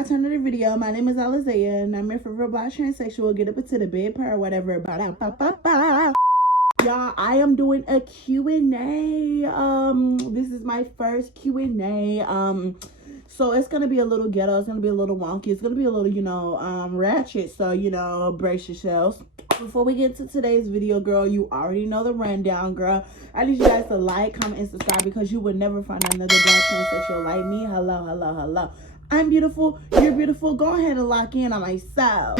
by turn of the video, my name is Alizaya, and I'm here for real black transsexual. Get up into the bed part or whatever. Y'all, I am doing a Q&A. This is my first Q&A. So it's gonna be a little ghetto. It's gonna be a little wonky. It's gonna be a little, ratchet. So, brace yourselves. Before we get to today's video, girl, you already know the rundown, girl. I need you guys to like, comment, and subscribe because you would never find another black transsexual like me. Hello. I'm beautiful. You're beautiful. Go ahead and lock in on myself.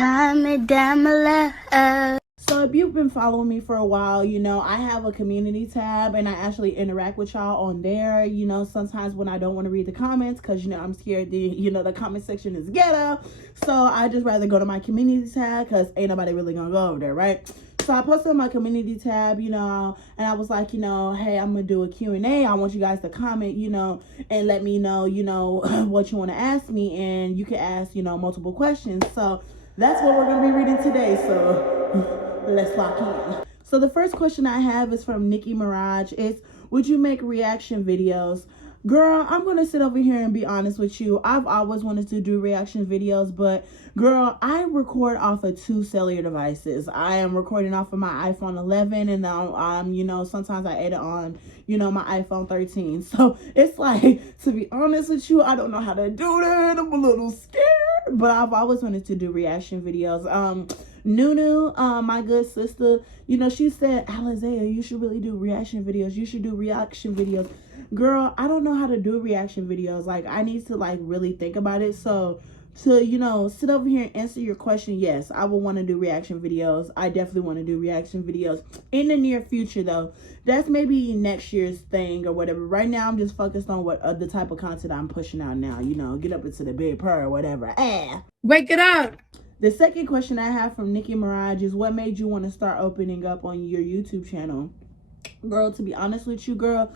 So if you've been following me for a while, I have a community tab and I actually interact with y'all on there. Sometimes when I don't want to read the comments because, I'm scared the comment section is ghetto. So I just rather go to my community tab because ain't nobody really going to go over there, right? So I posted on my community tab, and I was like, hey, I'm going to do a Q&A. I want you guys to comment, and let me know, what you want to ask me. And you can ask, multiple questions. So that's what we're going to be reading today. So let's lock in. So the first question I have is from Nicki Minaj. It's, would you make reaction videos? Girl, I'm going to sit over here and be honest with you. I've always wanted to do reaction videos, but girl, I record off of 2 cellular devices. I am recording off of my iPhone 11 and now sometimes I edit on, my iPhone 13. So it's like, to be honest with you, I don't know how to do that. I'm a little scared, but I've always wanted to do reaction videos. Nunu, my good sister, she said, Alizaya, you should really do reaction videos. You should do reaction videos. Girl, I don't know how to do reaction videos. Like, I need to, really think about it. So, to, sit over here and answer your question, yes, I will want to do reaction videos. I definitely want to do reaction videos in the near future, though. That's maybe next year's thing or whatever. Right now, I'm just focused on what the type of content I'm pushing out now. Get up into the big purr or whatever. Wake it up. The second question I have from Nicki Minaj is, what made you want to start opening up on your YouTube channel? Girl, to be honest with you, girl,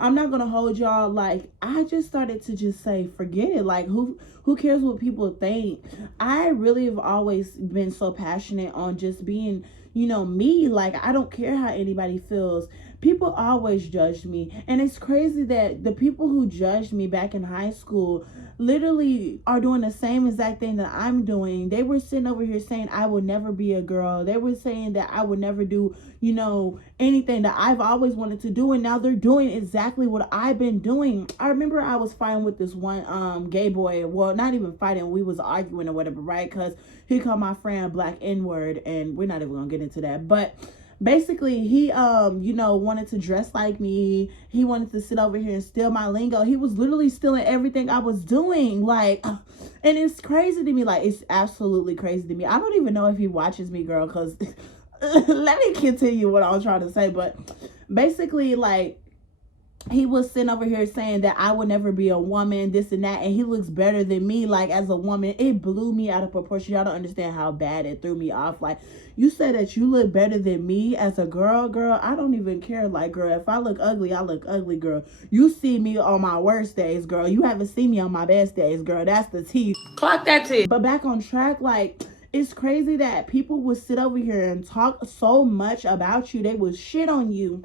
I'm not going to hold y'all. I just started to just say, forget it. Who cares what people think? I really have always been so passionate on just being, me. I don't care how anybody feels. People always judged me. And it's crazy that the people who judged me back in high school literally are doing the same exact thing that I'm doing. They were sitting over here saying I would never be a girl. They were saying that I would never do, anything that I've always wanted to do. And now they're doing exactly what I've been doing. I remember I was fighting with this one gay boy. Well, not even fighting. We was arguing or whatever, right? Because he called my friend Black N-word. And we're not even going to get into that. But basically, he, wanted to dress like me. He wanted to sit over here and steal my lingo. He was literally stealing everything I was doing. And it's crazy to me. It's absolutely crazy to me. I don't even know if he watches me, girl, because let me continue what I was trying to say. But basically, he was sitting over here saying that I would never be a woman, this and that, and he looks better than me, as a woman. It blew me out of proportion. Y'all don't understand how bad it threw me off. You said that you look better than me as a girl. I don't even care. Girl, if I look ugly, I look ugly, girl. You see me on my worst days, girl. You haven't seen me on my best days, girl. That's the tea. Clock that tea. But back on track, it's crazy that people would sit over here and talk so much about you. They would shit on you.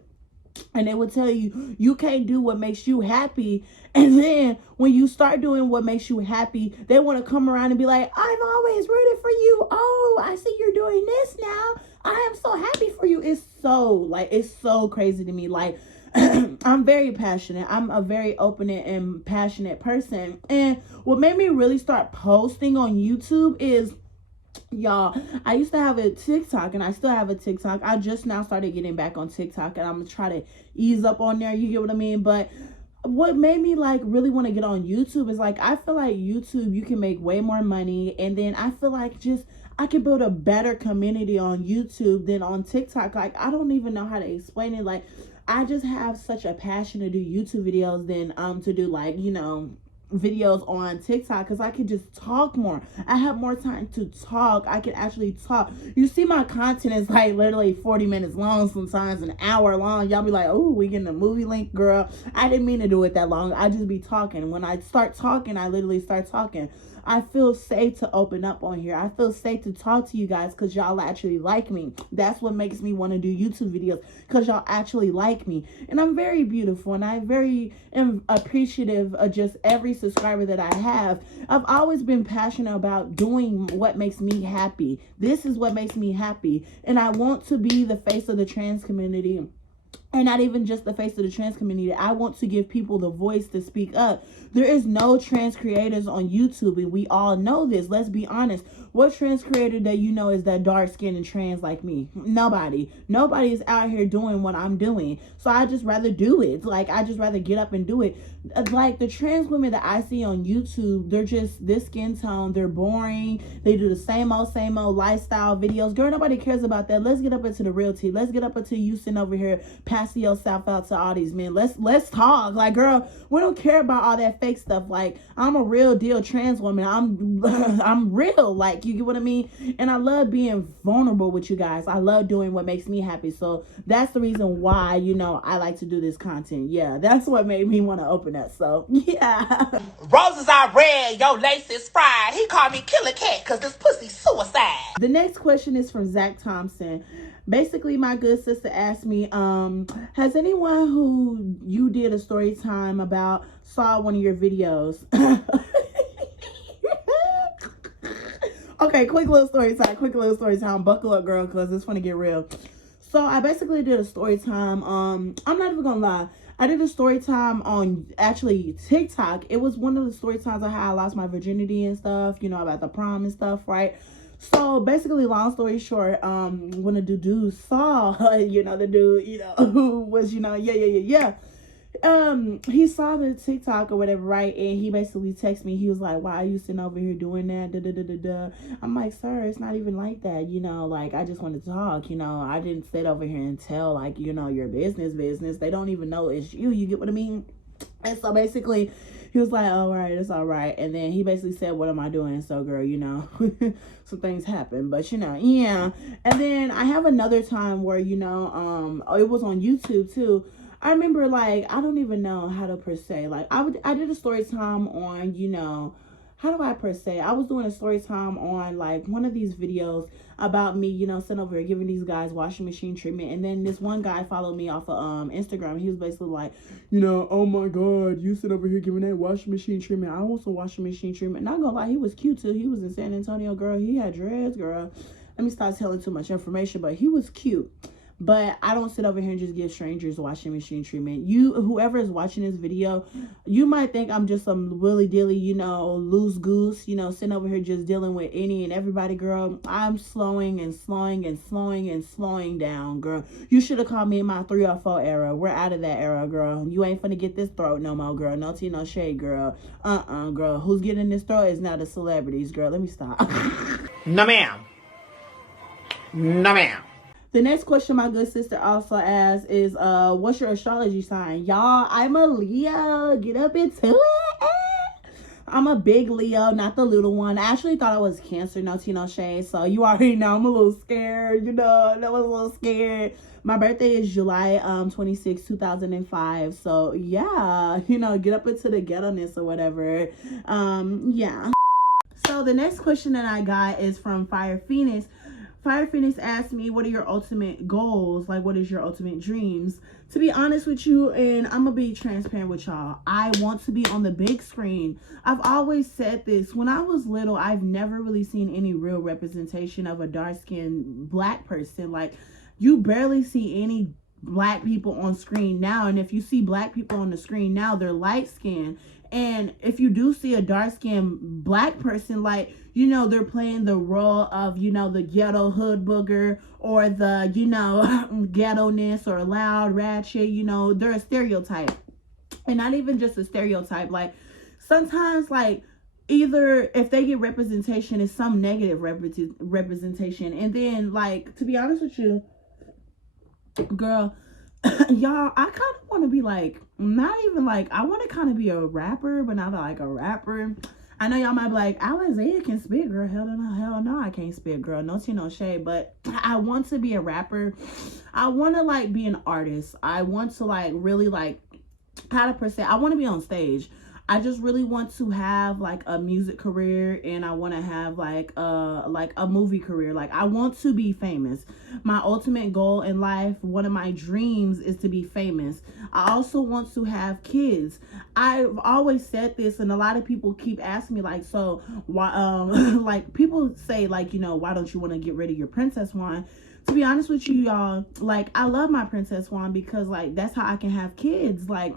And they would tell you, you can't do what makes you happy. And then when you start doing what makes you happy, they want to come around and be like, I've always rooted for you. Oh, I see you're doing this now. I am so happy for you. It's so crazy to me. I'm very passionate. I'm a very open and passionate person. And what made me really start posting on YouTube is, y'all, I used to have a TikTok and I still have a TikTok. I just now started getting back on TikTok and I'm gonna try to ease up on there. You get what I mean? But what made me really want to get on YouTube is I feel like YouTube, you can make way more money. And then I feel like I can build a better community on YouTube than on TikTok. I don't even know how to explain it. I just have such a passion to do YouTube videos than to do videos on TikTok because I could just talk more. I have more time to talk. I can actually talk. You see, my content is literally 40 minutes long, sometimes an hour long. Y'all be like, oh, we getting a movie link, girl. I didn't mean to do it that long. I just be talking. When I start talking, I literally start talking. I feel safe to open up on here. I feel safe to talk to you guys because y'all actually like me. That's what makes me want to do YouTube videos, because y'all actually like me. And I'm very beautiful and I very am appreciative of just every subscriber that I have. I've always been passionate about doing what makes me happy. This is what makes me happy. And I want to be the face of the trans community. And not even just the face of the trans community. I want to give people the voice to speak up. There is no trans creators on YouTube, and we all know this. Let's be honest. What trans creator that you know is that dark skinned and trans like me? Nobody. Nobody is out here doing what I'm doing. So I just rather do it. Like, I just rather get up and do it. Like, the trans women that I see on YouTube, they're just this skin tone. They're boring. They do the same old lifestyle videos. Girl, nobody cares about that. Let's get up into the real tea. Let's get up into you sitting over here passing yourself out to all these men. Let's talk. Like, girl, we don't care about all that fake stuff. Like, I'm a real deal trans woman. I'm real. Like, you get what I mean? And I love being vulnerable with you guys. I love doing what makes me happy. So that's the reason why, you know, I like to do this content. Yeah, that's what made me want to open up. So yeah. Roses are red, your lace is fried. He called me Killer Cat because this pussy suicide. The next question is from Zach Thompson. Basically, my good sister asked me, has anyone who you did a story time about saw one of your videos? Okay, quick little story time. Buckle up, girl, because it's gonna get real. So I basically did a story time. I'm not even gonna lie. I did a story time on actually TikTok. It was one of the story times I had. I lost my virginity and stuff, you know, about the prom and stuff, right? So basically, long story short, when the dude saw, you know, the dude, you know, who was, you know, he saw the TikTok or whatever, right? And he basically texted me. He was like, why are you sitting over here doing that? I'm like, sir, it's not even like that, you know, like, I just wanted to talk, you know. I didn't sit over here and tell, like, you know, your business. They don't even know it's you get what I mean? And so basically, he was like, all right, it's all right. And then he basically said, what am I doing? So, girl, you know, some things happen, but, you know, yeah. And then I have another time where, you know, it was on YouTube too. I remember, like, I don't even know how to per se, like, I did a story time on, you know, how do I per se? I was doing a story time on, like, one of these videos about me, you know, sitting over here giving these guys washing machine treatment. And then this one guy followed me off of Instagram. He was basically like, you know, oh my God, you sit over here giving that washing machine treatment. I want some washing machine treatment. Not gonna lie, he was cute too. He was in San Antonio, girl. He had dreads, girl. Let me stop telling too much information, but he was cute. But I don't sit over here and just give strangers washing machine treatment. Whoever is watching this video, you might think I'm just some willy-dilly, you know, loose goose, you know, sitting over here just dealing with any and everybody, girl. I'm slowing down, girl. You should have called me in my 3 or 4 era. We're out of that era, girl. You ain't finna get this throat no more, girl. No tea, no shade, girl. Girl. Who's getting this throat is not the celebrities, girl. Let me stop. No, ma'am. No, ma'am. The next question my good sister also asked is, what's your astrology sign? Y'all, I'm a Leo. Get up into it. I'm a big Leo, not the little one. I actually thought I was Cancer, no tea, no shade. So you already know I'm a little scared, you know. I was a little scared. My birthday is July 26, 2005. So yeah, you know, get up into the ghetto-ness or whatever. Yeah. So the next question that I got is from Fire Phoenix. Fire Phoenix asked me, what are your ultimate goals? Like, what is your ultimate dreams? To be honest with you, and I'm going to be transparent with y'all, I want to be on the big screen. I've always said this. When I was little, I've never really seen any real representation of a dark-skinned black person. Like, you barely see any black people on screen now. And if you see black people on the screen now, they're light-skinned. And if you do see a dark-skinned black person, like, you know, they're playing the role of, you know, the ghetto hood booger or the, you know, ghetto-ness or loud, ratchet, you know, they're a stereotype. And not even just a stereotype. Like, sometimes, like, either if they get representation, it's some negative representation. And then, like, to be honest with you, girl, y'all, I kind of want to be like, not even like, I want to kind of be a rapper, but not like a rapper. I know y'all might be like, Isaiah can spit, girl. Hell no, I can't spit, girl. No tea, no shade. But I want to be a rapper. I want to like be an artist. I want to like really like, how to present. I want to be on stage. I just really want to have like a music career, and I want to have like a movie career. Like, I want to be famous. My ultimate goal in life, one of my dreams, is to be famous. I also want to have kids. I've always said this, and a lot of people keep asking me like, so why like people say like, you know, why don't you want to get rid of your princess wand? To be honest with you, y'all, like, I love my princess wand because like that's how I can have kids. Like,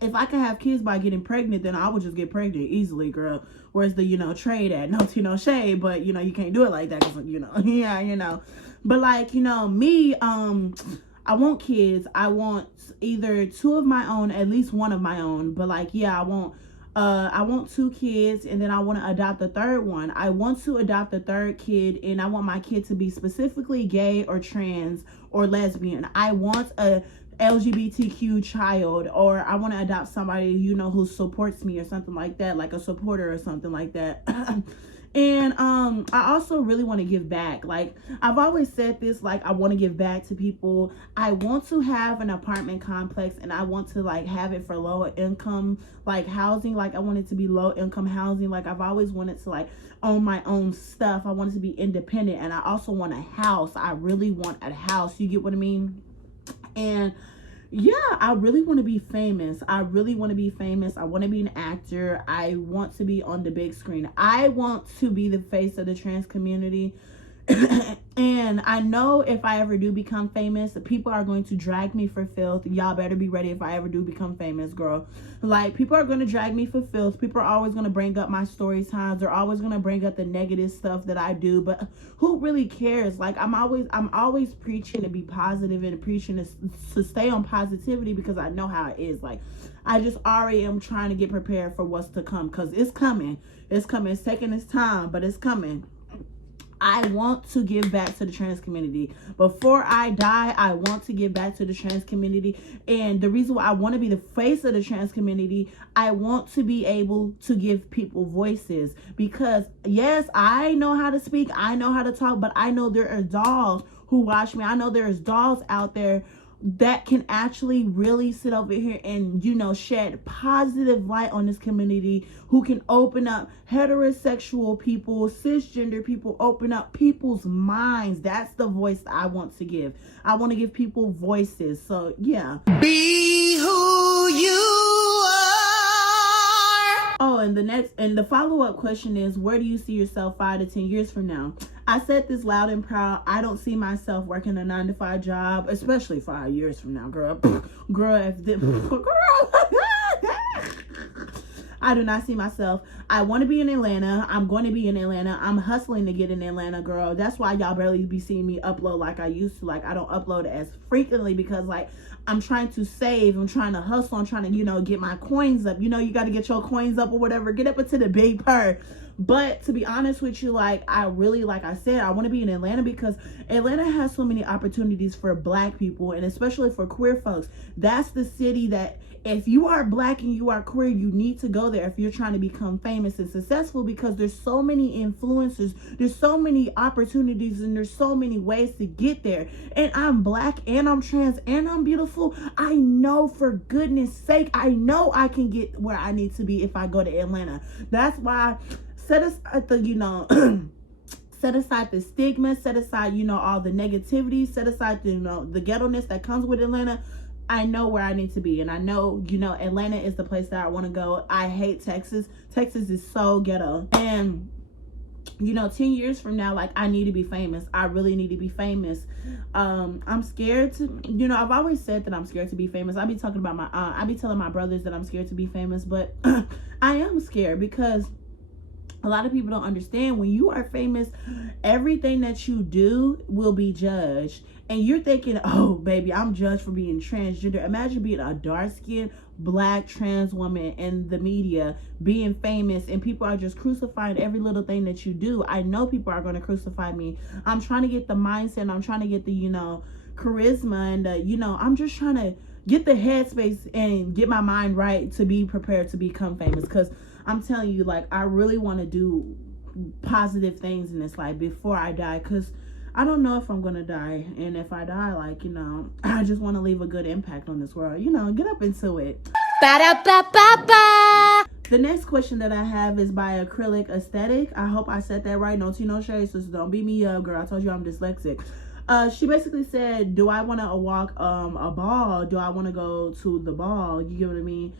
if I could have kids by getting pregnant, then I would just get pregnant easily, girl. Where's the, you know, trade at? No tea, no shade, but, you know, you can't do it like that because, you know, yeah, you know. But, like, you know, me, I want kids. I want either 2 of my own, at least 1 of my own. But, like, yeah, I want 2 kids, and then I want to adopt a 3rd one. I want to adopt a 3rd kid, and I want my kid to be specifically gay or trans or lesbian. I want a LGBTQ child, or I want to adopt somebody, you know, who supports me or something like that, like a supporter or something like that. And I also really want to give back. Like, I've always said this, like, I want to give back to people. I want to have an apartment complex, and I want to like have it for lower income like housing. Like, I want it to be low income housing. Like, I've always wanted to like own my own stuff. I want it to be independent, and I also want a house. I really want a house. You get what I mean? And yeah, I really want to be famous. I really want to be famous. I want to be an actor. I want to be on the big screen. I want to be the face of the trans community. And I know if I ever do become famous, people are going to drag me for filth. Y'all better be ready if I ever do become famous, girl. Like, people are going to drag me for filth. People are always going to bring up my story times. They're always going to bring up the negative stuff that I do. But who really cares? Like, I'm always preaching to be positive and preaching to stay on positivity because I know how it is. Like, I just already am trying to get prepared for what's to come because it's coming. It's coming. It's taking its time, but it's coming. I want to give back to the trans community. Before I die, I want to give back to the trans community. And the reason why I want to be the face of the trans community, I want to be able to give people voices. Because, yes, I know how to speak. I know how to talk. But I know there are dolls who watch me. I know there's dolls out there that can actually really sit over here and, you know, shed positive light on this community, who can open up heterosexual people, cisgender people, open up people's minds. That's the voice that I want to give. I want to give people voices. So yeah. Be who you are. Oh, and the follow-up question is, where do you see yourself 5 to 10 years from now? I said this loud and proud. I don't see myself working a 9-to-5 job, especially 5 years from now, girl. Girl, I do not see myself. I want to be in Atlanta. I'm going to be in Atlanta. I'm hustling to get in Atlanta, girl. That's why y'all barely be seeing me upload like I used to. Like, I don't upload as frequently because, like, I'm trying to save. I'm trying to hustle. I'm trying to, you know, get my coins up. You know, you got to get your coins up or whatever. Get up into the big purr. But to be honest with you, like, I really, like I said, I want to be in Atlanta because Atlanta has so many opportunities for Black people, and especially for queer folks. That's the city that, if you are Black and you are queer, you need to go there if you're trying to become famous and successful, because there's so many influencers, there's so many opportunities, and there's so many ways to get there. And I'm Black and I'm trans and I'm beautiful. I know, for goodness sake, I know I can get where I need to be if I go to Atlanta. That's why, set aside the, you know, set aside the stigma, set aside, you know, all the negativity, set aside the, you know, the ghetto-ness that comes with Atlanta. I know where I need to be, and I know, you know, Atlanta is the place that I want to go. I hate Texas. Texas is so ghetto. And, you know, 10 years from now, like, I need to be famous. I really need to be famous. I'm scared to, you know, I've always said that I'm scared to be famous. I be talking about I be telling my brothers that I'm scared to be famous, but I am scared because a lot of people don't understand, when you are famous, everything that you do will be judged. And you're thinking, oh, baby, I'm judged for being transgender. Imagine being a dark-skinned Black trans woman in the media, being famous, and people are just crucifying every little thing that you do. I know people are going to crucify me. I'm trying to get the mindset. I'm trying to get the, you know, charisma, and, you know, I'm just trying to get the headspace and get my mind right to be prepared to become famous. Because I'm telling you, like, I really want to do positive things in this life before I die, because I don't know if I'm going to die. And if I die, like, you know, I just want to leave a good impact on this world. You know, get up into it. Ba-da-ba-ba-ba. The next question that I have is by Acrylic Aesthetic. I hope I said that right. No tea, no shade, so don't beat me up, girl. I told you I'm dyslexic. She basically said, do I want to walk a ball? Do I want to go to the ball? You get what I mean?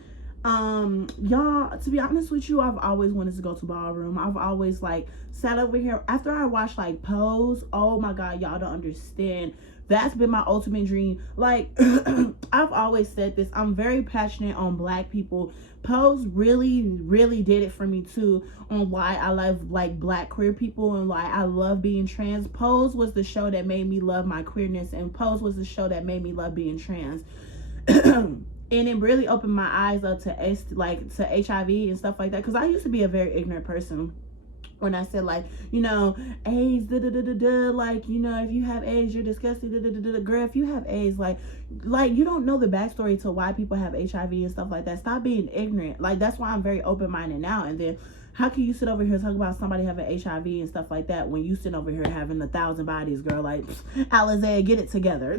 Y'all, to be honest with you, I've always wanted to go to ballroom. I've always like sat over here after I watched like Pose. Oh my god, y'all don't understand. That's been my ultimate dream. Like I've always said this, I'm very passionate on black people. Pose really did it for me too, on why I love like black queer people and why I love being trans. Pose was the show that made me love my queerness, and Pose was the show that made me love being trans. And it really opened my eyes up to HIV and stuff like that, because I used to be a very ignorant person. When I said, like, you know, AIDS, like, you know, if you have AIDS, you're disgusting, girl, if you have AIDS, like you don't know the backstory to why people have HIV and stuff like that. Stop being ignorant. Like, that's why I'm very open-minded now. And then how can you sit over here and talk about somebody having HIV and stuff like that when you sit over here having 1,000 bodies, girl? Like, Alizé, get it together.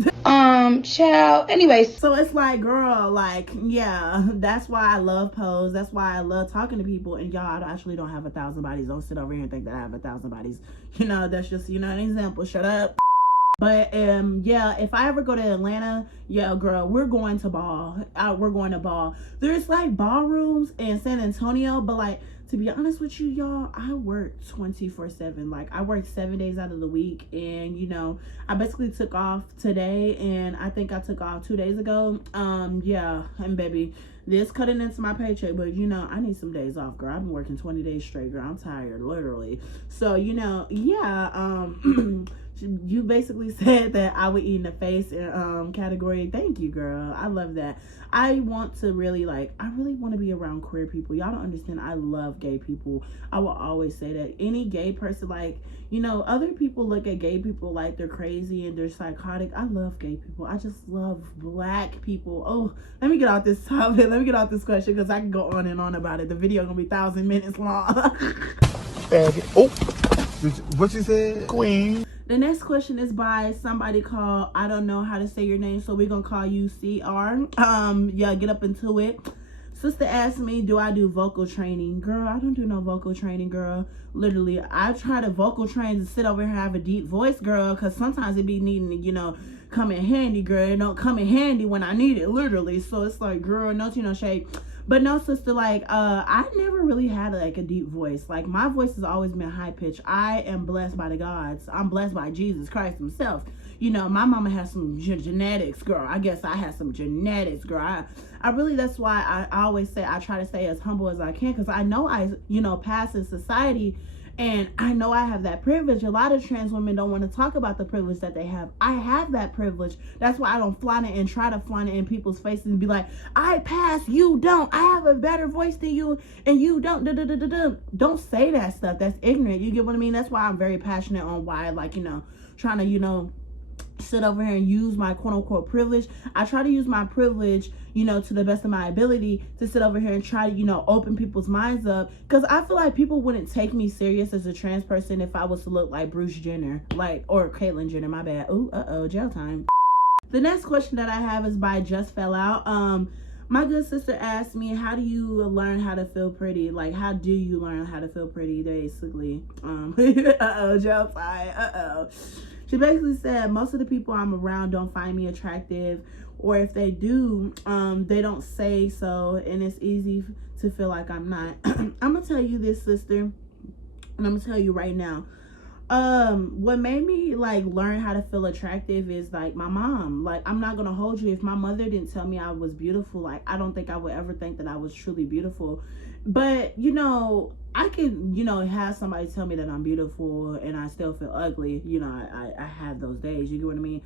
Child. Anyways. So it's like, girl, like, yeah, that's why I love Pose. That's why I love talking to people. And y'all, I actually don't have 1,000 bodies. Don't sit over here and think that I have 1,000 bodies. You know, that's just, you know, an example. Shut up. But yeah, if I ever go to Atlanta, yeah, girl, we're going to ball. We're going to ball. There's like ballrooms in San Antonio, but like, to be honest with you, y'all, I work 24/7. Like, I work 7 days out of the week, and you know, I basically took off today, and I think I took off 2 days ago. Yeah, and baby, this cutting into my paycheck, but you know, I need some days off, girl. I've been working 20 days straight, girl. I'm tired, literally. So, you know, yeah, you basically said that I would eat in the face category. Thank you, girl. I love that. I want to really want to be around queer people. Y'all don't understand. I love gay people. I will always say that. Any gay person, like, you know, other people look at gay people like they're crazy and they're psychotic. I love gay people. I just love black people. Oh, let me get out this topic. Let me get out this question, because I can go on and on about it. The video gonna be 1,000 minutes long. Oh, what you said? Queen. The next question is by somebody called, I don't know how to say your name, so we're gonna call you CR. Yeah, get up into it. Sister asked me, do I do vocal training? Girl, I don't do no vocal training, girl. Literally, I try to vocal train to sit over here and have a deep voice, girl, because sometimes it be needing to, you know, come in handy, girl. It don't come in handy when I need it, literally. So it's like, girl, no tea, no shade. But no, sister, like, I never really had like a deep voice. Like, my voice has always been high pitched. I am blessed by the gods. I'm blessed by Jesus Christ himself. You know, my mama has some genetics, girl. I guess I have some genetics, girl. I really, that's why I always say I try to stay as humble as I can, because I know I, you know, pass in society, and I know I have that privilege. A lot of trans women don't want to talk about the privilege that they have. I have that privilege. That's why I don't flaunt it and try to flaunt it in people's faces and be like, I pass, you don't. I have a better voice than you, and you don't. Don't say that stuff. That's ignorant. You get what I mean? That's why I'm very passionate on why, like, you know, trying to, you know, sit over here and use my quote-unquote privilege. I try to use my privilege, you know, to the best of my ability, to sit over here and try to, you know, open people's minds up, because I feel like people wouldn't take me serious as a trans person if I was to look like Bruce Jenner, like, or Caitlyn Jenner, my bad. Ooh, jail time. The next question that I have is by Just Fell Out. My good sister asked me, how do you learn how to feel pretty? Like, how do you learn how to feel pretty, basically? Jail time. She basically said, most of the people I'm around don't find me attractive, or if they do, they don't say so, and it's easy to feel like I'm not. I'm gonna tell you this, sister, and I'm gonna tell you right now. What made me like learn how to feel attractive is like my mom. Like, I'm not gonna hold you. If my mother didn't tell me I was beautiful, like, I don't think I would ever think that I was truly beautiful. But, you know, I can, you know, have somebody tell me that I'm beautiful and I still feel ugly. You know, I have those days. You get what I mean?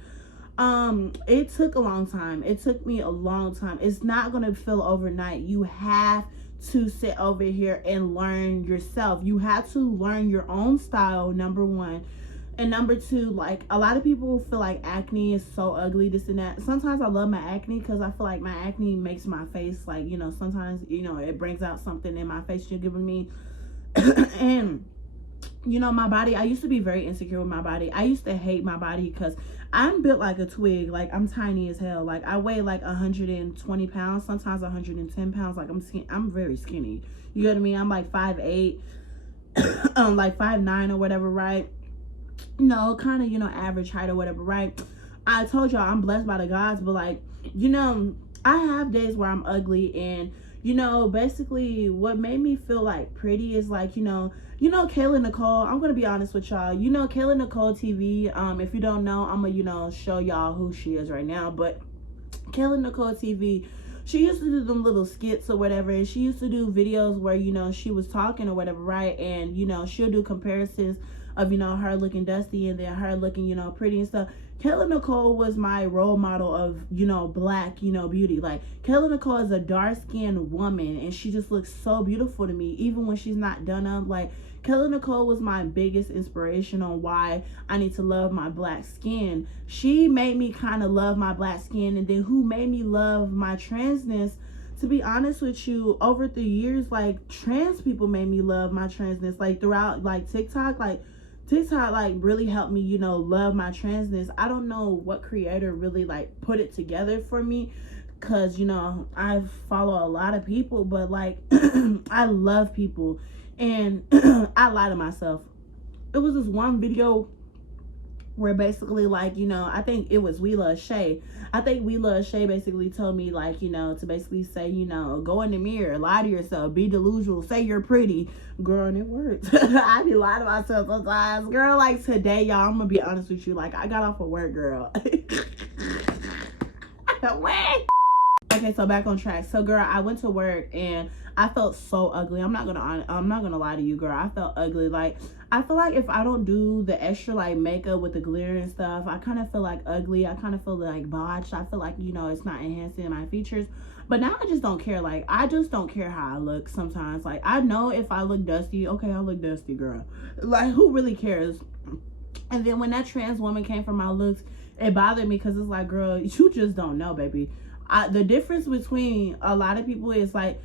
It took a long time. It took me a long time. It's not gonna feel overnight. You have to sit over here and learn yourself. You have to learn your own style, number one. And number two, like, a lot of people feel like acne is so ugly, this and that. Sometimes I love my acne because I feel like my acne makes my face, like, you know, sometimes, you know, it brings out something in my face, you get what I mean? And you know, my body, I used to be very insecure with my body. I used to hate my body because I'm built like a twig. Like, I'm tiny as hell. Like, I weigh like 120 pounds, sometimes 110 pounds. Like, I'm very skinny. You know what I mean? I'm like 5'8", like 5'9" or whatever, right? No, kind of, you know, average height or whatever, right? I told y'all I'm blessed by the gods, but like, you know, I have days where I'm ugly, and you know, basically what made me feel like pretty is like, you know, Kayla Nicole. I'm gonna be honest with y'all. You know, Kayla Nicole TV. If you don't know, I'm gonna, you know, show y'all who she is right now. But Kayla Nicole TV, she used to do them little skits or whatever, and she used to do videos where, you know, she was talking or whatever, right? And you know, she'll do comparisons of, you know, her looking dusty and then her looking, you know, pretty and stuff. Kayla Nicole was my role model of, you know, black, you know, beauty. Like, Kayla Nicole is a dark-skinned woman, and she just looks so beautiful to me, even when she's not done up. Like, Kayla Nicole was my biggest inspiration on why I need to love my black skin. She made me kind of love my black skin, and then who made me love my transness? To be honest with you, over the years, like, trans people made me love my transness. Like, throughout, like, TikTok, like, really helped me, you know, love my transness. I don't know what creator really like put it together for me, because, you know, I follow a lot of people, but like I love people, and I lie to myself. It was this one video where basically, like, you know, I think it was We Love Shay. I think We Love Shay basically told me, like, you know, to basically say, you know, go in the mirror, lie to yourself, be delusional, say you're pretty. Girl, and it worked. I be lying to myself sometimes. Girl, like today, y'all, I'm gonna be honest with you. Like, I got off of work, girl. Okay, so back on track. So, girl, I went to work and I felt so ugly. I'm not gonna lie to you, girl. I felt ugly. Like, I feel like if I don't do the extra like makeup with the glitter and stuff, I kind of feel like ugly. I kind of feel like botched. I feel like, you know, it's not enhancing my features. But now I just don't care. Like, I just don't care how I look sometimes. Like, I know if I look dusty, okay, I look dusty, girl. Like, who really cares? And then when that trans woman came for my looks, it bothered me because it's like, girl, you just don't know, baby. The difference between a lot of people is like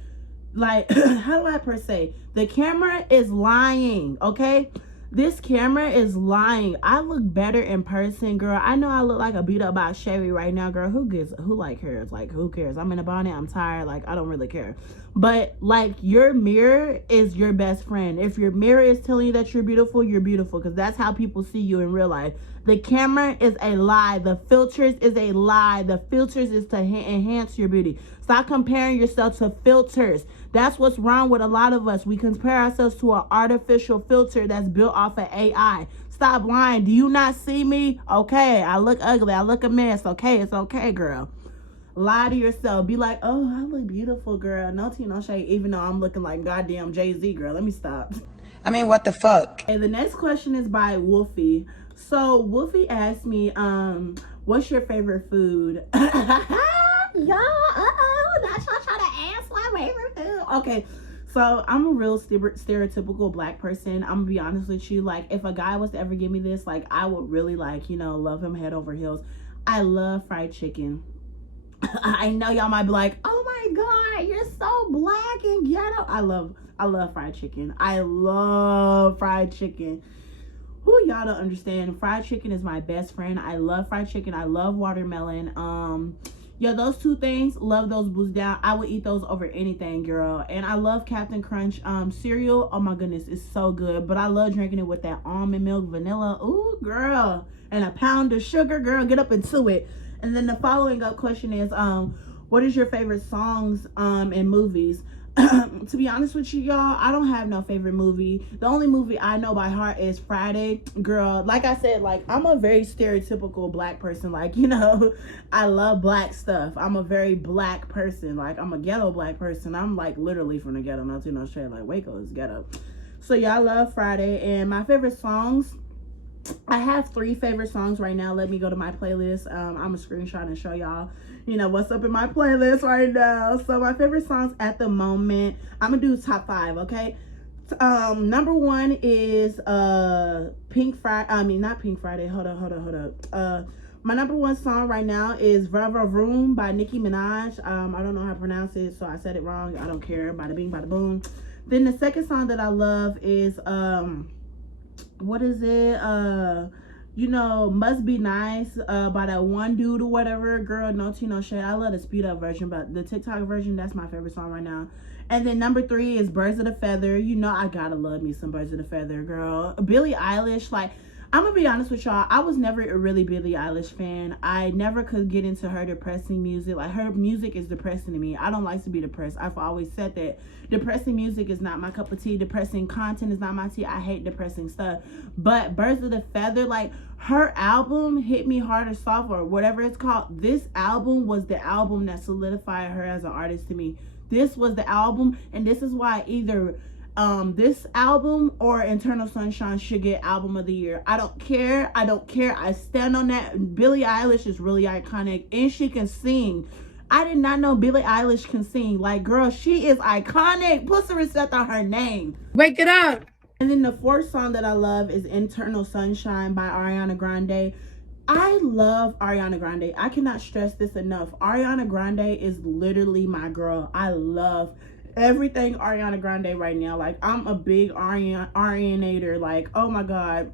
how do I per se? The camera is lying, okay? This camera is lying. I look better in person, girl. I know I look like a beat up by Sherry right now, girl. Who cares? Like, who cares? I'm in a bonnet. I'm tired. Like, I don't really care. But like, your mirror is your best friend. If your mirror is telling you that you're beautiful, because that's how people see you in real life. The camera is a lie. The filters is a lie. The filters is to enhance your beauty. Stop comparing yourself to filters. That's what's wrong with a lot of us. We compare ourselves to an artificial filter that's built off of AI. Stop lying. Do you not see me? Okay, I look ugly. I look a mess. Okay, it's okay, girl. Lie to yourself. Be like, oh, I look beautiful, girl. No tea, no shade, even though I'm looking like goddamn Jay-Z, girl. Let me stop. I mean, what the fuck? And the next question is by Wolfie. So Wolfie asked me, what's your favorite food? Y'all, that's y'all trying to ask my favorite food. Okay, so I'm a real stereotypical black person. I'm gonna be honest with you. Like, if a guy was to ever give me this, like, I would really, like, you know, love him head over heels. I love fried chicken. I know y'all might be like, oh my god, you're so black and ghetto. I love fried chicken. I love fried chicken. Who, y'all don't understand. Fried chicken is my best friend. I love fried chicken. I love watermelon. Yo, those two things, love those boots down. I would eat those over anything, girl. And I love Captain Crunch cereal. Oh my goodness, it's so good. But I love drinking it with that almond milk, vanilla. Ooh, girl. And a pound of sugar, girl. Get up into it. And then the following up question is, what is your favorite songs and movies? To be honest with you, y'all, I don't have no favorite movie. The only movie I know by heart is Friday. Girl, like I said, like, I'm a very stereotypical black person. Like, you know, I love black stuff. I'm a very black person. Like, I'm a ghetto black person. I'm like literally from the ghetto. Not too no straight. Like, Waco is ghetto. So yeah, I love Friday. And my favorite songs, I have 3 favorite songs right now. Let me go to my playlist. I'm gonna screenshot and show y'all, you know, what's up in my playlist right now. So my favorite songs at the moment, I'm gonna do top 5, okay? Number 1 is Pink Friday. Not Pink Friday. Hold up. My number 1 song right now is Vrva Vroom by Nicki Minaj. I don't know how to pronounce it, so I said it wrong. I don't care. Bada bing, bada boom. Then the second song that I love is what is it? You know, Must Be Nice by that one dude or whatever. Girl, no tea, no shade. I love the speed up version, but the TikTok version, that's my favorite song right now. And then number 3 is Birds of the Feather. You know, I gotta love me some Birds of the Feather, girl. Billie Eilish, like, I'm gonna be honest with y'all, I was never a really Billie Eilish fan. I never could get into her depressing music. Like, her music is depressing to me. I don't like to be depressed. I've always said that. Depressing music is not my cup of tea. Depressing content is not my tea. I hate depressing stuff. But Birds of the Feather, like, her album, Hit Me Hard or Soft or whatever it's called, this album was the album that solidified her as an artist to me. This was the album, and this is why either this album or Eternal Sunshine should get album of the year. I don't care. I stand on that. Billie Eilish is really iconic, and she can sing. I did not know Billie Eilish can sing. Like, girl, she is iconic. Put some respect on her name. Wake it up. And then the 4th song that I love is Eternal Sunshine by Ariana Grande. I love Ariana Grande. I cannot stress this enough. Ariana Grande is literally my girl. I love everything Ariana Grande right now. Like, I'm a big Arianator. Like, oh my God.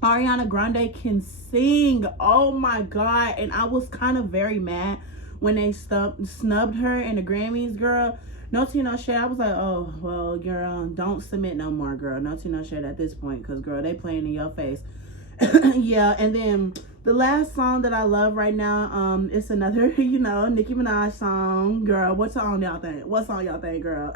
Ariana Grande can sing. Oh my God. And I was kind of very mad when they snubbed her in the Grammys, girl. No tea, no shade. I was like, oh, well, girl, don't submit no more, girl. No tea, no shade at this point, because, girl, they playing in your face. Yeah, and then the last song that I love right now, it's another, you know, Nicki Minaj song. Girl, what song y'all think? What song y'all think, girl?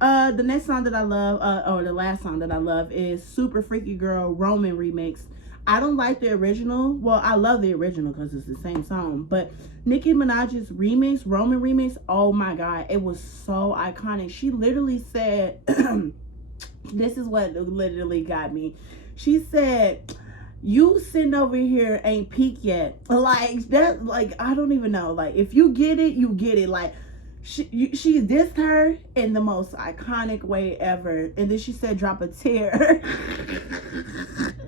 The next song that I love, or the last song that I love is Super Freaky Girl Roman remix. I don't like the original. Well, I love the original because it's the same song. But Nicki Minaj's remix, Roman remix, oh my God, it was so iconic. She literally said, this is what literally got me. She said, you sitting over here ain't peaked yet. Like, that, like, I don't even know. Like, if you get it, you get it. Like, she dissed her in the most iconic way ever. And then she said, drop a tear.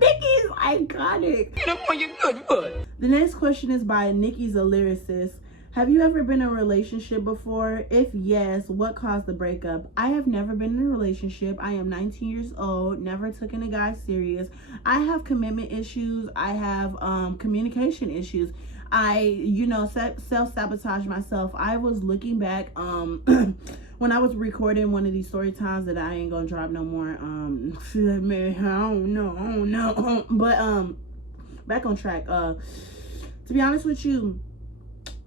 Nicki's iconic. Get up on your good foot. The next question is by Nicki's a Lyricist. Have you ever been in a relationship before? If yes, what caused the breakup? I have never been in a relationship. I am 19 years old, never taken a guy serious. I have commitment issues. I have communication issues. I, you know, self-sabotage myself. I was looking back when I was recording one of these story times that I ain't gonna drop no more. Man, I don't know. But back on track. To be honest with you,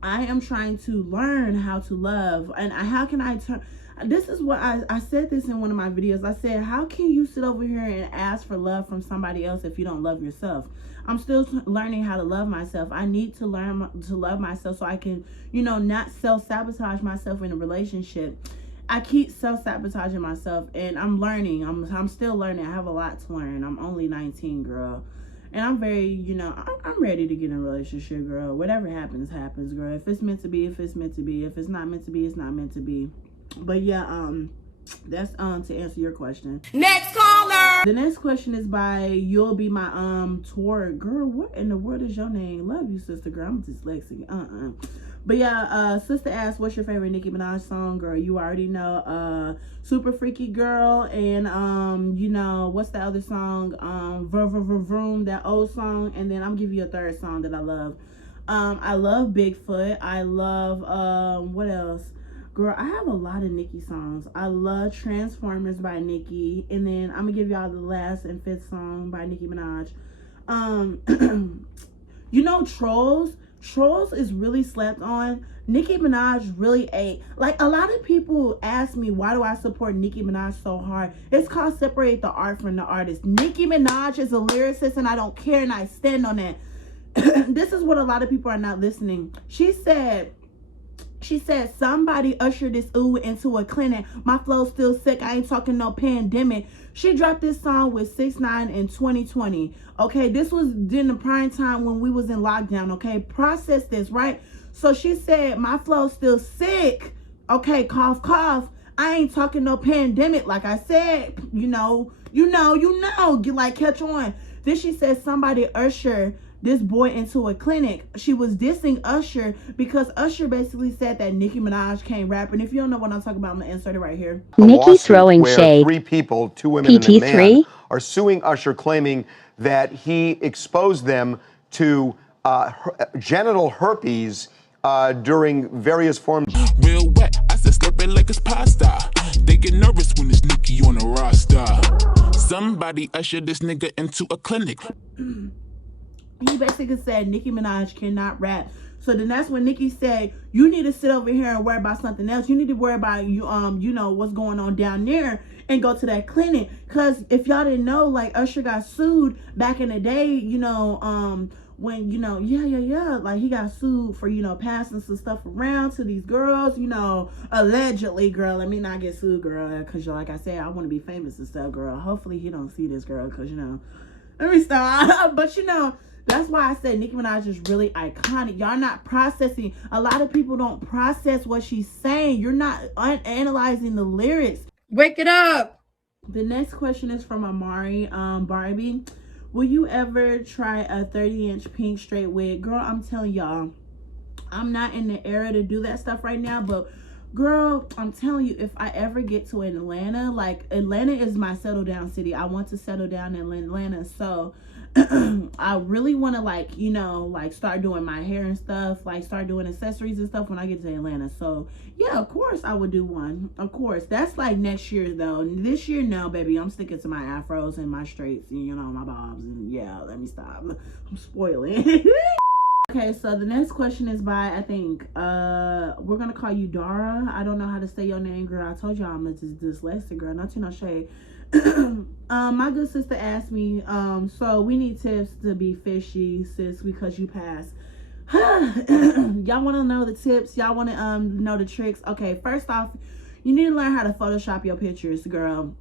I am trying to learn how to love, and how can I turn? This is what I said this in one of my videos. I said, how can you sit over here and ask for love from somebody else if you don't love yourself? I'm still learning how to love myself. I need to learn to love myself so I can, you know, not self-sabotage myself in a relationship. I keep self-sabotaging myself, and I'm learning. I'm still learning. I have a lot to learn. I'm only 19, girl. And I'm very, you know, I'm ready to get in a relationship, girl. Whatever happens, happens, girl. If it's meant to be, if it's meant to be. If it's not meant to be, it's not meant to be. But yeah, that's to answer your question. Next caller. The next question is by You'll Be My Tour. Girl, what in the world is your name? Love you, sister, girl. I'm dyslexic. But yeah, sister asked, what's your favorite Nicki Minaj song? Girl, you already know. Super Freaky Girl, and you know, what's the other song? Vroom, that old song. And then I'm gonna give you a third song that I love. I love Bigfoot. I love what else? Girl, I have a lot of Nicki songs. I love Transformers by Nicki. And then I'm gonna give y'all the last and 5th song by Nicki Minaj. You know, Trolls is really slept on. Nicki Minaj really ate. Like, a lot of people ask me, why do I support Nicki Minaj so hard? It's called separate the art from the artist. Nicki Minaj is a lyricist, and I don't care, and I stand on that. This is what a lot of people are not listening. She said, somebody ushered this ooh into a clinic. My flow's still sick. I ain't talking no pandemic. She dropped this song with 6ix9ine in 2020. Okay, this was during the prime time when we was in lockdown. Okay, process this, right? So she said, my flow's still sick. Okay, cough, cough. I ain't talking no pandemic. Like I said, you know, like, catch on. Then she said, somebody usher this boy into a clinic. She was dissing Usher because Usher basically said that Nicki Minaj can't rap. And if you don't know what I'm talking about, I'm gonna insert it right here. Nicki throwing where shade. 3 people, 2 women and a man, PT3 are suing Usher, claiming that he exposed them to genital herpes during various forms. Real wet, I said slurping like it's pasta. They get nervous when it's Nicki on the roster. Somebody usher this nigga into a clinic. He basically said Nicki Minaj cannot rap. So then that's when Nicki said, you need to sit over here and worry about something else. You need to worry about you know, what's going on down there and go to that clinic. Cause if y'all didn't know, like Usher got sued back in the day, you know, when, you know, like he got sued for, you know, passing some stuff around to these girls, you know, allegedly, girl. Let me not get sued, girl, because like I said, I want to be famous and stuff, girl. Hopefully he don't see this, girl, because, you know, let me stop. But, you know, that's why I said Nicki Minaj is really iconic. Y'all not processing. A lot of people don't process what she's saying. You're not analyzing the lyrics. Wake it up. The next question is from Amari Barbie. Will you ever try a 30-inch pink straight wig? Girl, I'm telling y'all, I'm not in the era to do that stuff right now, but girl, I'm telling you, if I ever get to Atlanta, like Atlanta is my settle down city. I want to settle down in Atlanta, so I really want to, like, you know, like start doing my hair and stuff, like start doing accessories and stuff when I get to Atlanta. So yeah, of course I would do one. Of course. That's like next year though. This year, no, baby, I'm sticking to my afros and my straights and, you know, my bobs, and yeah, let me stop. I'm spoiling. Okay, so the next question is by, I think, we're gonna call you Dara. I don't know how to say your name, girl. I told y'all I'm a dyslexic, girl. Not too no shade. My good sister asked me, so we need tips to be fishy, sis, because you passed. Y'all want to know the tips? Y'all want to know the tricks? Okay, first off, you need to learn how to Photoshop your pictures, girl.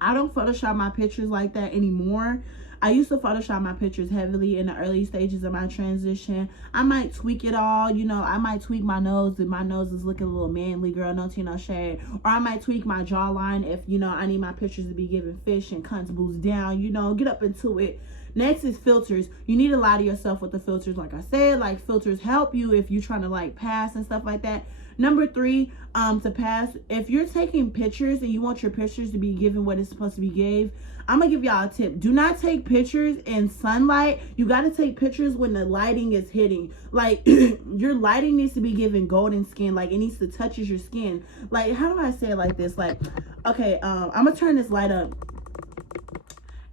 I don't Photoshop my pictures like that anymore. I used to Photoshop my pictures heavily in the early stages of my transition. I might tweak it all, you know. I might tweak my nose if my nose is looking a little manly, girl, no tea, no shade. Or I might tweak my jawline if, you know, I need my pictures to be giving fish and cunts boost down, you know, get up into it. Next is filters. You need to lie to yourself with the filters. Like I said, like filters help you if you're trying to like pass and stuff like that. Number 3, to pass, if you're taking pictures and you want your pictures to be given what it's supposed to be gave, I'm gonna give y'all a tip. Do not take pictures in sunlight. You got to take pictures when the lighting is hitting. Like your lighting needs to be given golden skin. Like it needs to touch your skin. Like, how do I say it like this? Like, okay, I'm gonna turn this light up.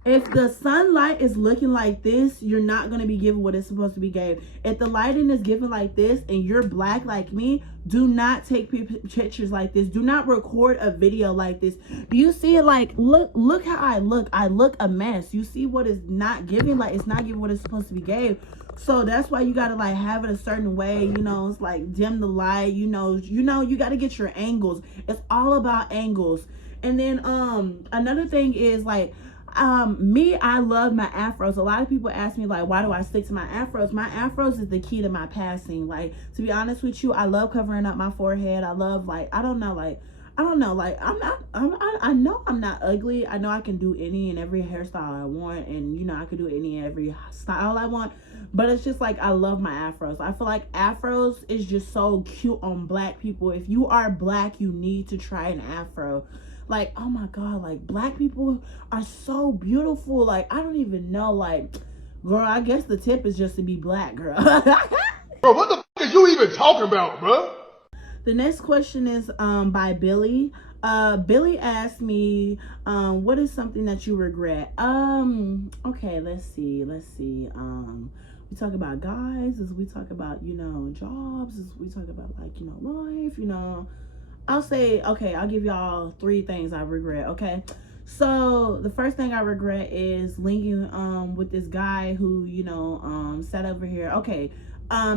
If the sunlight is looking like this, you're not going to be given what it's supposed to be gave. If the lighting is given like this and you're black like me, do not take pictures like this. Do not record a video like this. Do you see it? Like, look how I look. I look a mess. You see what is not giving? Like, it's not giving what it's supposed to be gave. So that's why you got to like have it a certain way, you know. It's like dim the light, you know, you got to get your angles. It's all about angles. And then another thing is like, me, I love my afros. A lot of people ask me like, why do I stick to my afros? My afros is the key to my passing. Like, to be honest with you, I love covering up my forehead. I love, like, I don't know, like I know I'm not ugly. I know I can do any and every hairstyle I want, and you know I can do any and every style I want. But it's just like I love my afros. I feel like afros is just so cute on black people. If you are black, you need to try an afro. Like, oh my God, like black people are so beautiful. Like, I don't even know, like, girl, I guess the tip is just to be black, girl. Bro, what the fuck are you even talking about, bro? The next question is by Billy. Billy asked me, what is something that you regret? Okay, let's see. We talk about guys, as we talk about, you know, jobs, as we talk about, like, you know, life, you know. I'll say, okay, I'll give y'all 3 things I regret, okay? So the first thing I regret is linking with this guy who, you know, sat over here. Okay,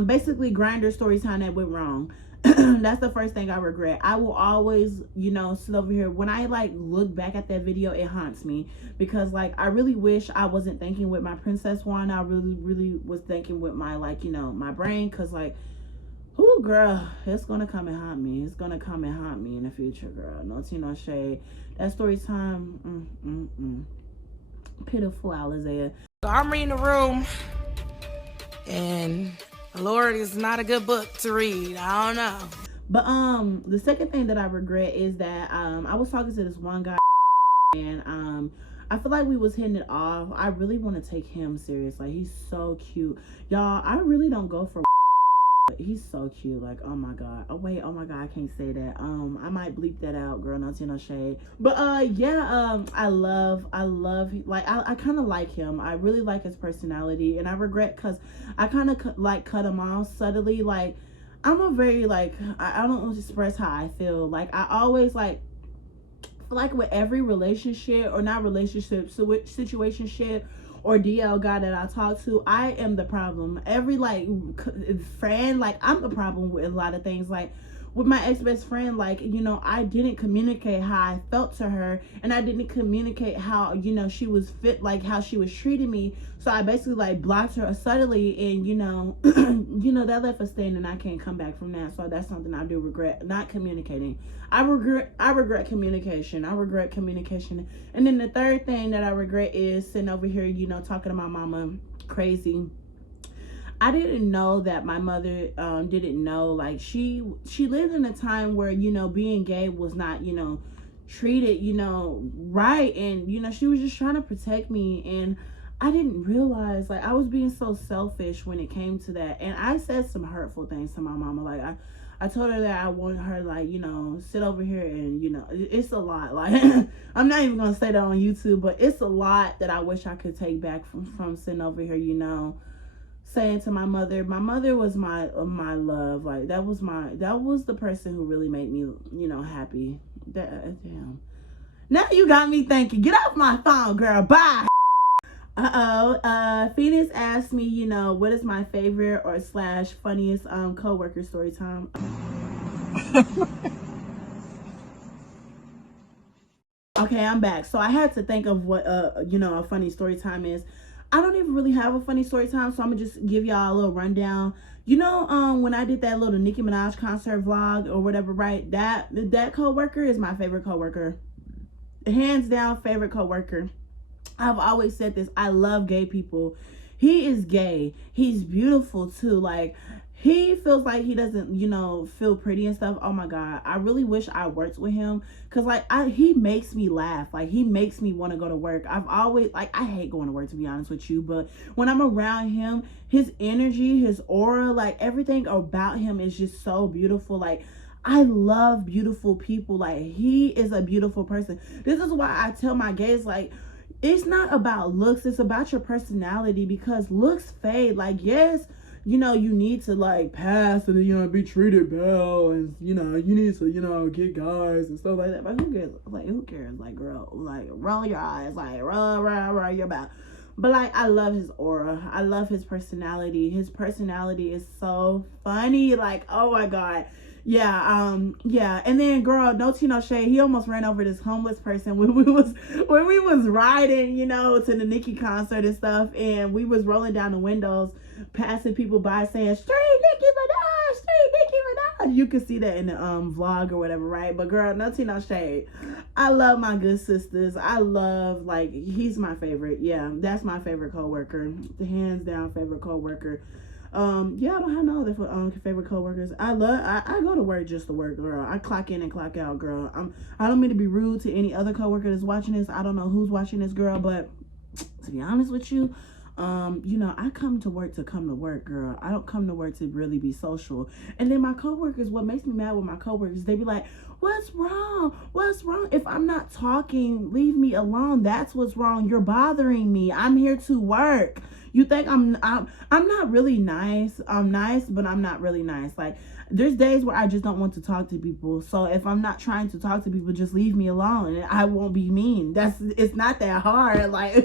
basically Grindr story time that went wrong. That's the first thing I regret. I will always, you know, sit over here. When I like look back at that video, it haunts me because like I really wish I wasn't thinking with my princess one. I really was thinking with my, like, you know, my brain, because like, ooh, girl, it's gonna come and haunt me. It's gonna come and haunt me in the future, girl. No tea, no shade. That story time, pitiful Alizé. So I'm reading the room. And Lord is not a good book to read. I don't know. But the second thing that I regret is that I was talking to this one guy, and I feel like we was hitting it off. I really want to take him serious. Like, he's so cute. Y'all, I really don't go for but he's so cute. Like, oh my god. Oh wait, oh my god, I can't say that. I might bleep that out, girl, not no shade. But yeah, I love like I kind of like him. I really like his personality, and I regret because I kind of like cut him off subtly. Like, I'm a very like I don't express how I feel. Like, I always like with every relationship, or not relationship, situationship or DL guy that I talk to, I am the problem. Every like friend, like I'm the problem with a lot of things. Like with my ex-best friend, like, you know, I didn't communicate how I felt to her, and I didn't communicate how, you know, she was fit, like how she was treating me. So I basically like blocked her subtly, and you know you know, that left a stain, and I can't come back from that. So that's something I do regret, not communicating. I regret communication. I regret communication. And then the third thing that I regret is sitting over here, you know, talking to my mama crazy. I didn't know that my mother didn't know. Like, she lived in a time where, you know, being gay was not, you know, treated, you know, right. And, you know, she was just trying to protect me. And I didn't realize, like, I was being so selfish when it came to that. And I said some hurtful things to my mama. Like, I told her that I want her, like, you know, sit over here and, you know, it's a lot. Like, I'm not even going to say that on YouTube, but it's a lot that I wish I could take back from sitting over here, you know, saying to my mother was my love. Like, that was the person who really made me, you know, happy. Damn. Now you got me thinking. Get off my phone, girl. Bye. Phoenix asked me, you know, what is my favorite or / funniest co-worker story time. Okay, I'm back. So I had to think of what you know, a funny story time is. I don't even really have a funny story time, so I'm gonna just give y'all a little rundown. You know, when I did that little Nicki Minaj concert vlog or whatever, right? That co-worker is my favorite co-worker. Hands down favorite co-worker. I've always said this. I love gay people. He is gay. He's beautiful too. Like, he feels like he doesn't, you know, feel pretty and stuff. Oh my god, I really wish I worked with him, because like he makes me laugh. Like, he makes me want to go to work. I've always, like, I hate going to work, to be honest with you, but when I'm around him, his energy, his aura, like everything about him is just so beautiful. Like, I love beautiful people. Like, he is a beautiful person. This is why I tell my gays, like, it's not about looks, it's about your personality, because looks fade. Like, yes, you know, you need to like pass and, you know, be treated well, and, you know, you need to, you know, get guys and stuff like that. But who cares? Like, who cares? Like, girl, like, roll your eyes, like, roll your back. But like, I love his aura. I love his personality. His personality is so funny. Like, oh my god. Yeah, yeah. And then, girl, no tea, no shade, he almost ran over this homeless person when we was riding, you know, to the Nicki concert and stuff, and we was rolling down the windows, passing people by saying, "Straight Nicki Minaj, straight Nicki Minaj." You can see that in the vlog or whatever, right? But girl, no tea, no shade. I love my good sisters. I love, like, he's my favorite. Yeah, that's my favorite co-worker. Hands down favorite co-worker. Yeah, I don't have no other favorite co-workers. I go to work just to work, girl. I clock in and clock out, girl. I don't mean to be rude to any other co-worker that's watching this. I don't know who's watching this, girl, but to be honest with you, you know, I come to work, girl. I don't come to work to really be social. And then my co-workers, what makes me mad with my co-workers, they be like, "What's wrong? What's wrong? If I'm not talking, leave me alone. That's what's wrong. You're bothering me. I'm here to work. You think I'm not really nice. I'm nice, but I'm not really nice. Like, there's days where I just don't want to talk to people. So if I'm not trying to talk to people, just leave me alone, and I won't be mean. It's not that hard. Like,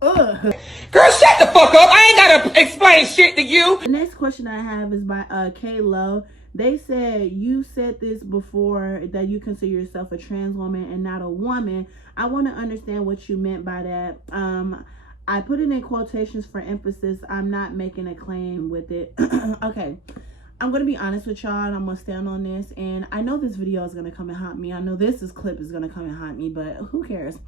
ugh. Girl, shut the fuck up. I ain't gotta explain shit to you. The next question I have is by K Lo. They said, you said this before, that you consider yourself a trans woman and not a woman. I want to understand what you meant by that. I put it in quotations for emphasis. I'm not making a claim with it. Okay, I'm going to be honest with y'all, and I'm going to stand on this. And I know this video is going to come and haunt me. I know this clip is going to come and haunt me, but who cares?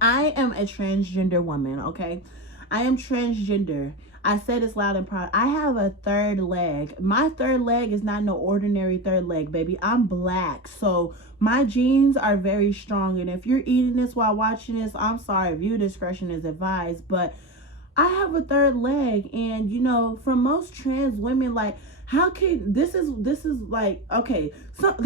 I am a transgender woman, okay? I am transgender. I say this loud and proud. I have a third leg. My third leg is not no ordinary third leg, baby. I'm black. So my genes are very strong. And if you're eating this while watching this, I'm sorry. Viewer discretion is advised. But I have a third leg. And, you know, for most trans women, like, how can this is like, okay, so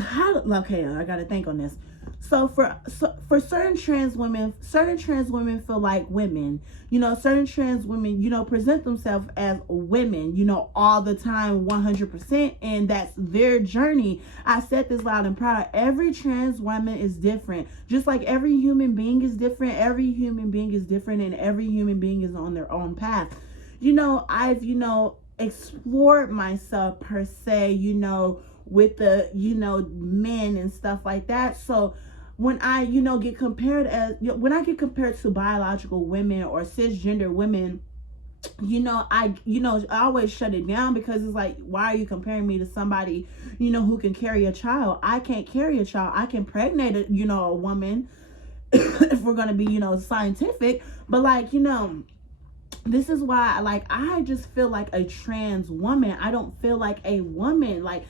okay, I gotta think on this. So for certain trans women feel like women, you know, certain trans women, you know, present themselves as women, you know, all the time, 100%, and that's their journey. I said this loud and proud. Every trans woman is different, just like every human being is different. Every human being is different, and every human being is on their own path. You know, I've, you know, explored myself per se, you know, with the, you know, men and stuff like that. So when I, you know, get compared to biological women or cisgender women, you know, I always shut it down, because it's like, why are you comparing me to somebody, you know, who can carry a child? I can't carry a child. I can pregnate a, you know, a woman if we're gonna be, you know, scientific. But like, you know, this is why, like, I just feel like a trans woman. I don't feel like a woman. Like,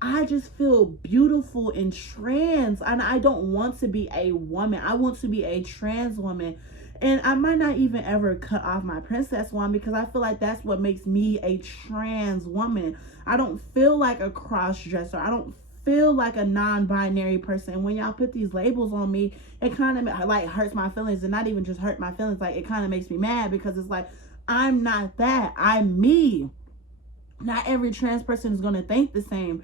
I just feel beautiful and trans, and I don't want to be a woman. I want to be a trans woman. And I might not even ever cut off my princess one, because I feel like that's what makes me a trans woman. I don't feel like a cross-dresser. I don't feel like a non-binary person. When y'all put these labels on me, it kind of like hurts my feelings, and not even just hurt my feelings, like it kind of makes me mad, because it's like, I'm not that. I'm me. Not every trans person is going to think the same.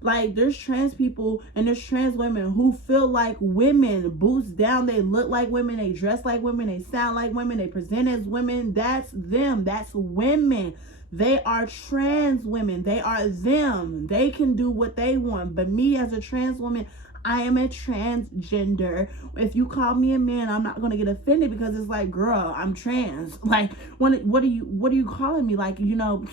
Like, there's trans people and there's trans women who feel like women, boots down, they look like women, they dress like women, they sound like women, they present as women. That's them. That's women. They are trans women. They are them. They can do what they want. But me as a trans woman, I am a transgender. If you call me a man, I'm not gonna get offended, because it's like, girl, I'm trans. Like, what are you calling me? Like, you know,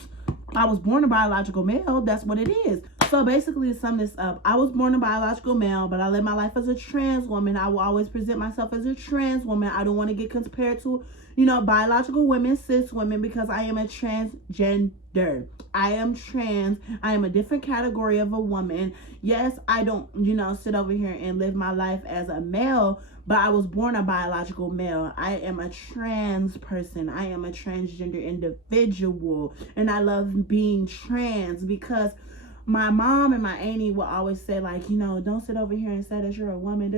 I was born a biological male. That's what it is. So basically, to sum this up, I was born a biological male, but I live my life as a trans woman. I will always present myself as a trans woman. I don't want to get compared to, you know, biological women, cis women, because I am a transgender. I am trans. I am a different category of a woman. Yes, I don't, you know, sit over here and live my life as a male, but I was born a biological male. I am a trans person. I am a transgender individual, and I love being trans, because my mom and my auntie will always say, like, you know, don't sit over here and say that you're a woman,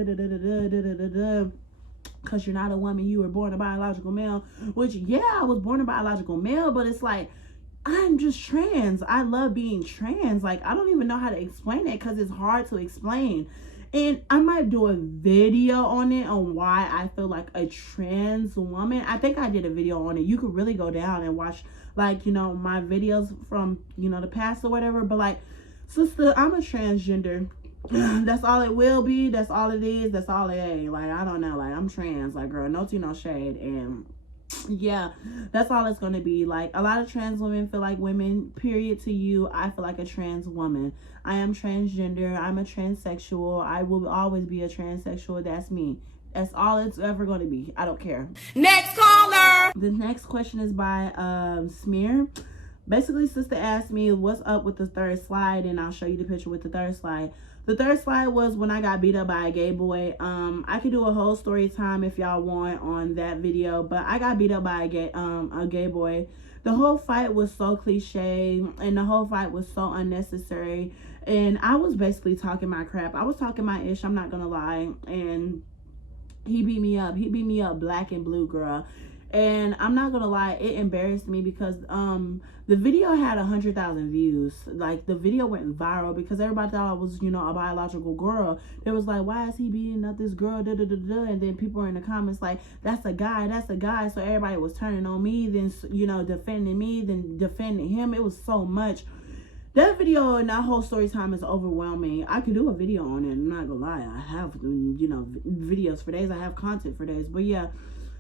because you're not a woman. You were born a biological male. Which, yeah, I was born a biological male, but it's like, I'm just trans. I love being trans. Like, I don't even know how to explain it, because it's hard to explain. And I might do a video on it, on why I feel like a trans woman. I think I did a video on it. You could really go down and watch, like, you know, my videos from, you know, the past or whatever. But like, sister, I'm a transgender. That's all it will be. That's all it is. That's all it ain't. Like, I don't know. Like, I'm trans. Like, girl, no tea, no shade. And yeah, that's all it's gonna be. Like, a lot of trans women feel like women, period. To you, I feel like a trans woman. I am transgender. I'm a transsexual. I will always be a transsexual. That's me. That's all it's ever going to be. I don't care. Next caller. The next question is by Smear. Basically, sister asked me what's up with the third slide, and I'll show you the picture with the third slide. The third slide was when I got beat up by a gay boy. I could do a whole story time if y'all want on that video, but I got beat up by a gay boy. The whole fight was so cliche, and the whole fight was so unnecessary, and I was basically talking my crap. I was talking my ish, I'm not gonna lie, and he beat me up. He beat me up black and blue, girl. And I'm not gonna lie, it embarrassed me, because the video had 100,000 views. Like, the video went viral because everybody thought I was, you know, a biological girl. It was like, why is he beating up this girl, da da da da? And then people were in the comments like, that's a guy, that's a guy. So everybody was turning on me, then, you know, defending me, then defending him. It was so much. That video and that whole story time is overwhelming. I could do a video on it, I'm not gonna lie. I have, you know, videos for days. I have content for days. But yeah,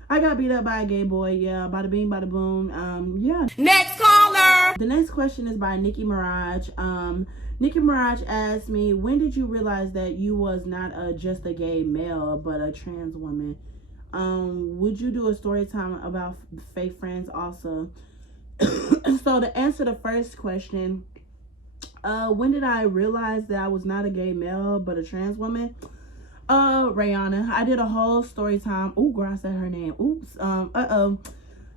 I got beat up by a gay boy. Yeah, bada bing, bada boom. Yeah. Next caller. The next question is by Nicki Minaj. Nicki Minaj asked me, when did you realize that you was not just a gay male, but a trans woman? Would you do a story time about fake friends also? So to answer the first question, when did I realize that I was not a gay male but a trans woman? Rihanna, I did a whole story time. Oh, girl, I said her name. Oops.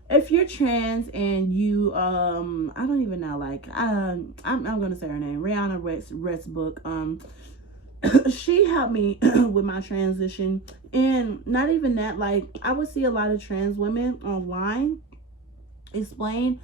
If you're trans and you, I don't even know, like, I'm gonna say her name, Rihanna Restbrook. She helped me with my transition, and not even that, like, I would see a lot of trans women online explain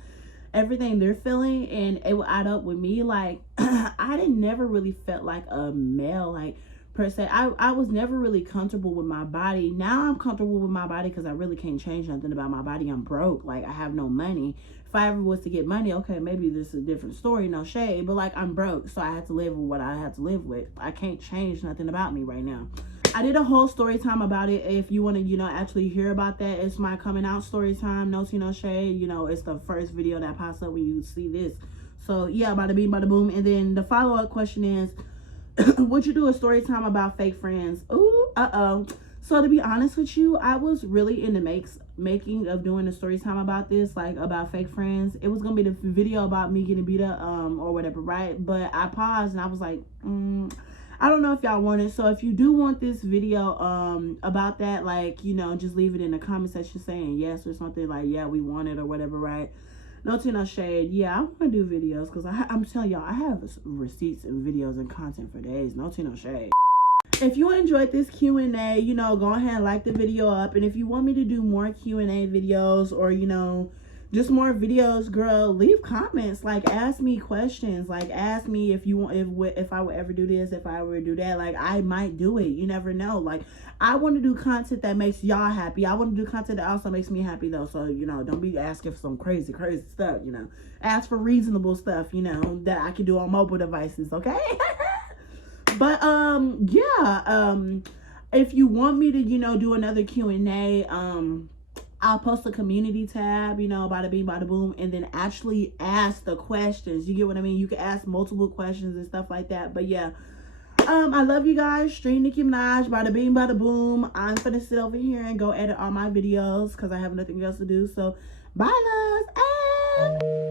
everything they're feeling, and it would add up with me. Like, I never really felt like a male, like, per se. I was never really comfortable with my body. Now I'm comfortable with my body because I really can't change nothing about my body. I'm broke. Like, I have no money. If I ever was to get money, okay, maybe this is a different story, no shade, but like, I'm broke, so I had to live with what I had to live with. I can't change nothing about me right now. I did a whole story time about it. If you want to, you know, actually hear about that, it's my coming out story time. No tea, no shade. You know, it's the first video that pops up when you see this. So yeah, bada bing, bada boom. And then the follow-up question is, would you do a story time about fake friends? Ooh, So to be honest with you, I was really in the making of doing a story time about this, like about fake friends. It was gonna be the video about me getting beat up, or whatever, right? But I paused and I was like, I don't know if y'all want it. So if you do want this video about that, like, you know, just leave it in the comment section saying yes or something, like, yeah, we want it or whatever, right? No tea, no shade. Yeah, I want to do videos because I'm telling y'all, I have receipts and videos and content for days. No tea, no shade. If you enjoyed this Q&A, you know, go ahead and like the video up. And if you want me to do more Q&A videos, or, you know, just more videos, girl, leave comments. Like, ask me questions. Like, ask me if you want, if I would ever do this, if I would do that. Like, I might do it. You never know. Like, I want to do content that makes y'all happy. I want to do content that also makes me happy, though. So, you know, don't be asking for some crazy stuff, you know. Ask for reasonable stuff, you know, that I can do on mobile devices, okay? But, yeah, if you want me to, you know, do another Q&A, I'll post a community tab, you know, bada bing, bada boom, and then actually ask the questions. You get what I mean? You can ask multiple questions and stuff like that. But yeah, I love you guys. Stream Nicki Minaj, bada bing, bada boom. I'm gonna sit over here and go edit all my videos because I have nothing else to do. So, bye, loves.